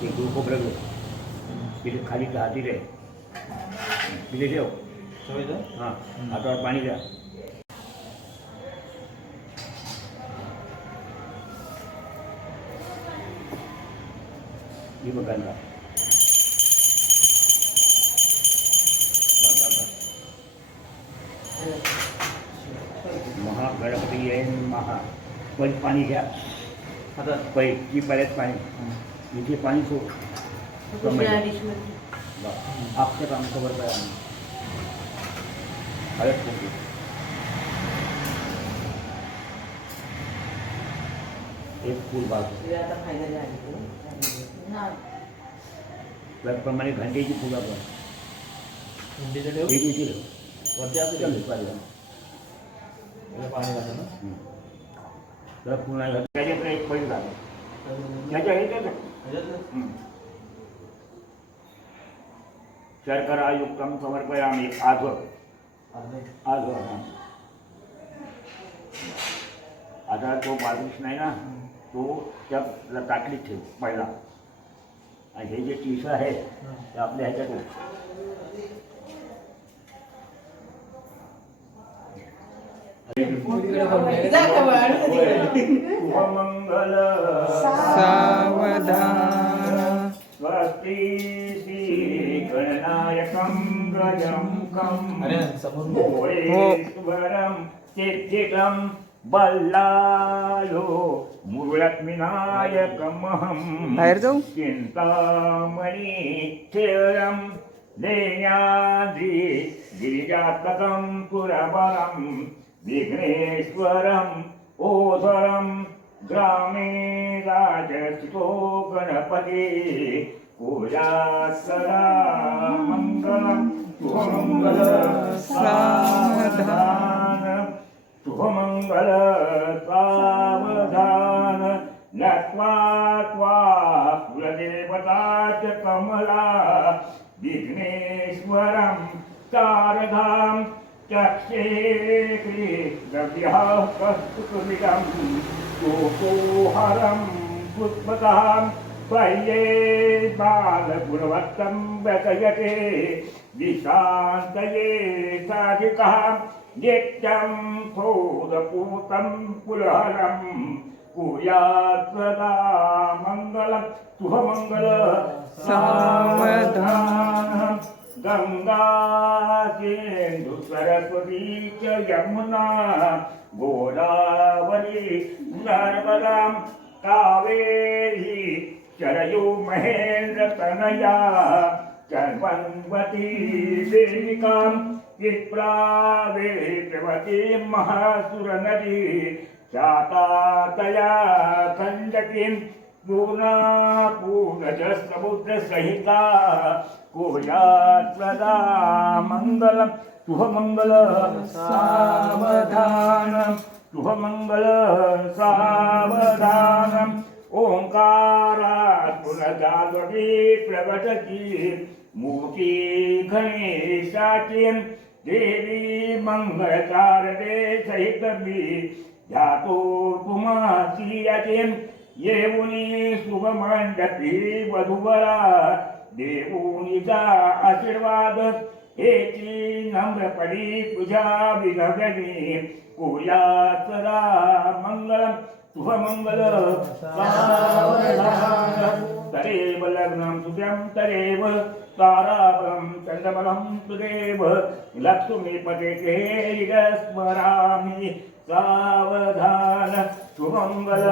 ते दूर खोबरं घेऊ तिथे खाली हाती रे तिथे ठेव हां हातावर पाणी द्या ही बघा ना महागणपती महा पण पाणी घ्या आता पैकी बऱ्याच पाणी इथे पाणी सोड आपलं काम खबर काय हळद पोटी एक फूल बाजू त्याप्रमाणे घंटेची फुलं पण पाणी घालतं ना तर पुन्हा त्याच्याकडे एक पैसे झालं त्याच्या ह्याच्यात शर्करा युक्तम समर्पयामी आज आता तो बाजूच नाही ना तो त्या ताटलीत ठेव पहिला आणि हे जे टिसं आहे ते आपल्या ह्याच्यात मंगल सावधान स्वस्ति गणनायकं गजमुखं भोरेश्वरं चित्तितं बल्लालो मूलक्ष्मीनायकमहं बाहेर जाऊ चिंतामणि स्थेयं लेण्याद्रि गिरिजात्मकं पुरवरं विघ्नेश्वरम् ओधरं ग्रामे राजस्थितो गणपति पूजा सदा मङ्गलं शुभमङ्गल सावधान शुभमङ्गल सावधान नत्वा त्वा कुलदेवता च कमला विघ्नेश्वरं शारदां चक्षेत्री द्रव्याकस्तुलितं कोकोहरं पुष्पतां त्वय्ये बालगुणवत्तं व्यतयते विशान्तये साधिकः नित्यं सोदपूतं पुलहरं कुर्यात् सदा मङ्गलं शुभमङ्गल सावधान गंगा सिंधु सरस्वती च यमुना गोदावरी नर्मदा कावेरी शरयू महेन्द्र तनया चर्वन्वती देविका विप्रावेत्रवती महासुरनदी शातातया खण्डकीं पूर्णा पूर्णज समुद्र सहिता कुर्यात् सदा मङ्गलं शुभमङ्गल सावधान शुभमङ्गल सावधान ओंकारात् पुनर्जागृति प्रवटति मूर्ति गणेशाची देवी मंगलकारणे सहितमी जातो तुमासी येऊनी शुभमंडपी वधूवरा देऊनीचा आशीर्वाद हेची नम्रपडी पूजा विनवनी कुर्यात् सदा मंगलम शुभमंगल सावधान तरेव लग्नं सुभ्यं तरेव ताराबलं चन्दमलं सुदेव लक्ष्मीपते स्मरामि सावधान शुभमंगल